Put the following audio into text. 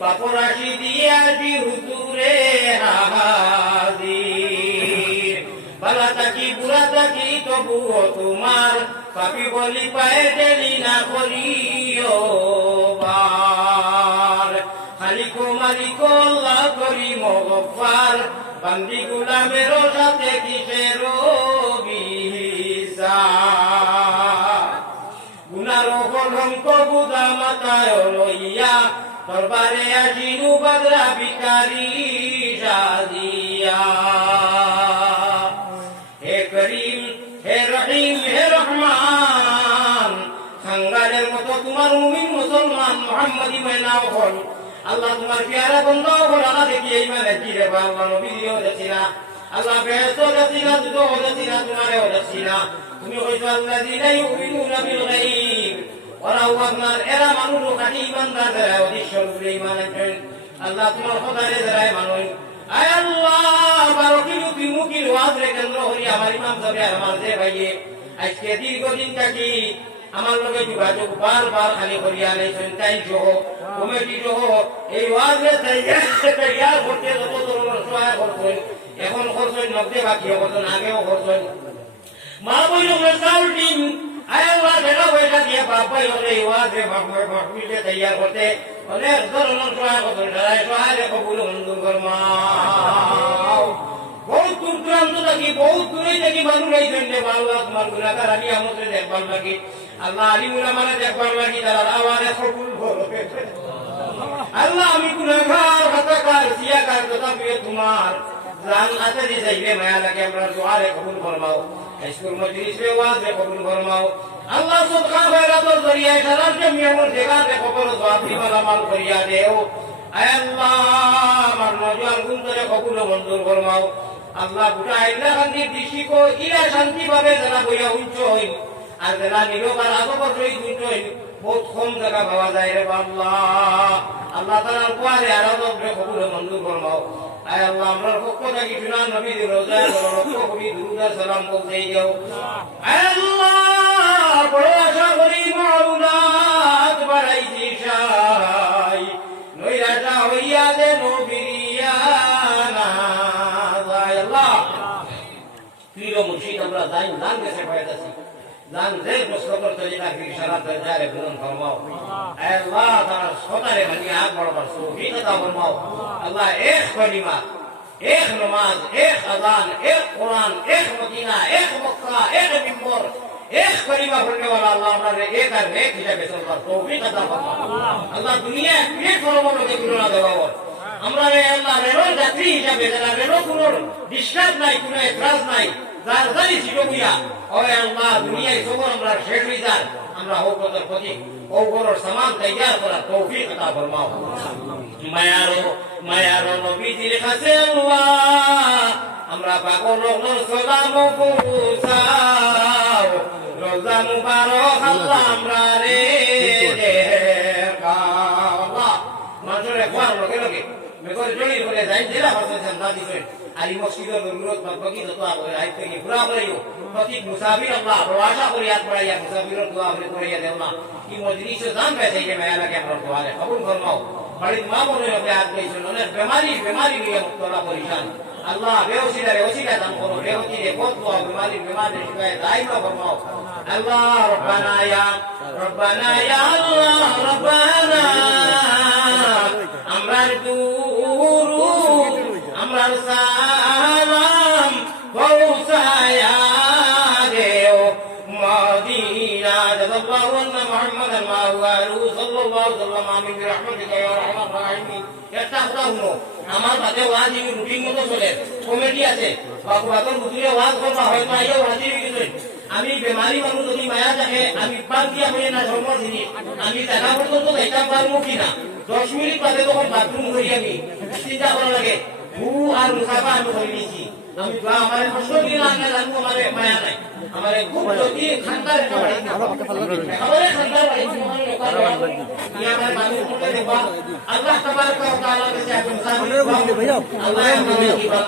পাপরাশি দিয়ে আসি হুজুরে হাজির। বালা থাকি বুড়া থাকি তবুও তোমার পাপি বলি পায়ে টেলি না করিও বার। খালিকো মালিকো আল্লাহ করিম গফফার, বান্দি গুলামের সাথে কিসের বিচার। গুনার কলঙ্ক বুদা মাথায় লইয়া দরবারে আসিনু বাদরা ভিখারি সাজিয়া। হে করিম হে রহিম হে রহমান, খাঙ্গালের মতো তোমার মুমিন মুসলমান মুহাম্মাদি মেনাও হল। আল্লাহ তোমার পেয়ারা বন্ধ হল। আল্লাহ দেখি এই মানে জিরে আল্লাহ নবীও দেখছি না, আল্লাহ বেহেশতও দেখছি না, দুটোও দেখছি না, তোমারও দেখছি না। তুমি কইছো আল্লাযীনা ইউমিনুনা বিল গায়ব, ওরাও আপনার এরা মানুষ খাঁটি ইমানদার যারা অদৃশ্যের উপরে ইমান আনছেন। আল্লাহ তোমার খোদারে যারাই মানুষ, আয় আল্লাহ বারকিলু বিমুকিল ওয়াজরে কেন্দ্র হরি আমার ইমাম সাহেব আর আমার যে ভাইয়ে আজকে দীর্ঘদিন থাকি আমার লগে যোগাযোগ বারবার খালি করিয়া নেছেন। তাই সহ কমিটি সহ এই ওয়াজরে তৈয়ার করতে যত ধরনের সহায় করছেন, এখন করছেন নব্দে বাকি করছেন, আগেও করছেন। মা বইল চাউল ডিম আয় আল্লাহ বেড়া পয়সা দিয়ে বাপাই হলে এই ওয়াজে মাহফিলে তৈয়ার করতে অনেক ধরনের সহায় করছেন। সহায় কবুল মঞ্জুর ফরমাও। বহুত দূর দূরান্ত থাকি বহুত দূরে থাকি মানুষ আইছেন যে আল্লাহ তোমার গুনাহগার আমি আমাদের দেখবার লাগি, আল্লাহ আলিমুল আমারে দেখবার লাগি, তারা আমারে কবুল করবে। আল্লাহ আমি গুনাহগার হতকার সিয়াকার তথাপি তোমার জান হাতে দিয়ে চাইলে মায়া লাগে, আমরা দোয়ারে কবুল ফরমাও। আজকের মজলিসে ওয়াজে কবুল ফরমাও। আল্লাহ সদকা খয়রাতের জরিয়ায় সারা জমিয়তের জায়গাতে কবর সওয়াবি মালামাল করিয়া দেও। আয় আল্লাহ আমার নজর গুণরে কবুল মঞ্জুর ফরমাও। আল্লাহ গোটা ইল্লা শান্তির দৃষ্টিকো ইলা শান্তি ভাবে যারা বইয়া উচ্চ হইন আর যারা নিরকার আগবর রই উচ্চ হইন বহুত কম জায়গা পাওয়া যায় রে আল্লাহ। আল্লাহ তাআলার কোয়ারে আরাধকরে কবুল মঞ্জুর ফরমাও। আয় আল্লাহ আমরা পক্ষ থেকে শুনা নবীর রোজায় লক্ষ কোটি দুরূদ আর সালাম বলতে যাও। আয় আল্লাহ বড় আশা করি মাওলাদ বাড়াইছি সাই, নৈরাশা হইয়া দে নবীরিয়ানা যায়। আল্লাহ প্রিয় মুর্শিদ আমরা জান জান দেশে পাইতাছি, জান যে প্রশ্ন করতে যেটা কি সারা দরজারে পূরণ ফরমাও। আয় আল্লাহ তার সতারে ভাঙি আগ বড়বার তৌফিক আতা ফরমাও। আল্লাহ এক কলিমা এক নামাজ এক আযান এক কুরআন এক মদিনা এক মক্কা এক মিম্বর এক কলিমা পড়নে वाला আল্লাহ আমারে এক আর এক হিসাবে চলবার তৌফিক আতা ফরমাও। আল্লাহ দুনিয়া এক ফরমানকে তুলনা দেওয়াও আমরা রে আল্লাহ রেল যাত্রী হিসাবে যারা রেল কোনো ডিস্টার্ব নাই, কোনো এতরাজ নাই, যার জানি শিবুয়া ওই আল্লাহ দুনিয়ায় সবর আমরা শেষ হই যান, আমরা হকতের প্রতি ওগরের সামান তৈয়ার করার তৌফিক আতা ফরমাও। মায়ারো নবীজির কাছে আল্লাহ আমরা পাগল সালাম পৌঁছাও। রোজা মুবারক আল্লাহ আমরা রে আল্লাহ মানুষের একবার লগে লগে মেঘর জড়ি বলে যাই জেলা বসেছেন না দিবেন আলী মসজিদের জরুরত বাকি যত আইতে থেকে পুরা করিও প্রতি মুসাফির আল্লাহ আশা করি আর পড়াইয়া মুসাফিরের দোয়া করে করিয়া দেও না। কি মজলিসে জান পেছে যে মায়া লাগে আমরা দোয়ারে কবুল ফরমাও। বাড়ির মা বোনের হবে আজ কইছেন অনেক বেমারি নিয়ে মুক্তলা পরিশান। আল্লাহ বেওসিলারে ওসিলা দান করো, বেওসিলে কত দোয়া বেমারি শিকায় দাইমা ফরমাও। আল্লাহ রব্বানা ইয়া আল্লাহ রব্বানা আমরার দুরুদ আমরার সালাম পৌঁছায়া দেও মদিনা। জাযাল্লাহু আন্না মুহাম্মাদান ওয়া আলিহি সাল্লাল্লাহু আলাইহি ওয়াসাল্লাম। আমিন বিরহমাতিকা ইয়া আরহামার রাহিমিন। এটা হলো আমার কাছে ওয়াজ রুটিন মতো চলে, কমিটি আছে বাকুবাতর হুজুরে ওয়াজ করবা হয়তো আইও হাজির হইছেন। আমি বেমারি মানুষ যদি মায়া থাকে আমি বাদ দিয়া হই না ধর্ম জিনিস আমি দেখা পর্যন্ত যাইতে পারবো কিনা 10 মিনিট বাদে তখন বাথরুম করি আমি চিন্তা করা লাগে হু আর মুসাফা আমি হয়ে নিয়েছি। আমি আমার প্রশ্ন দিয়ে না জানবো আমার মায়া নাই আমার খুব যদি খান্দার খাবারে খান্দার আল্লাহ তাবারক ওয়া তাআলা কাছে আল্লাহ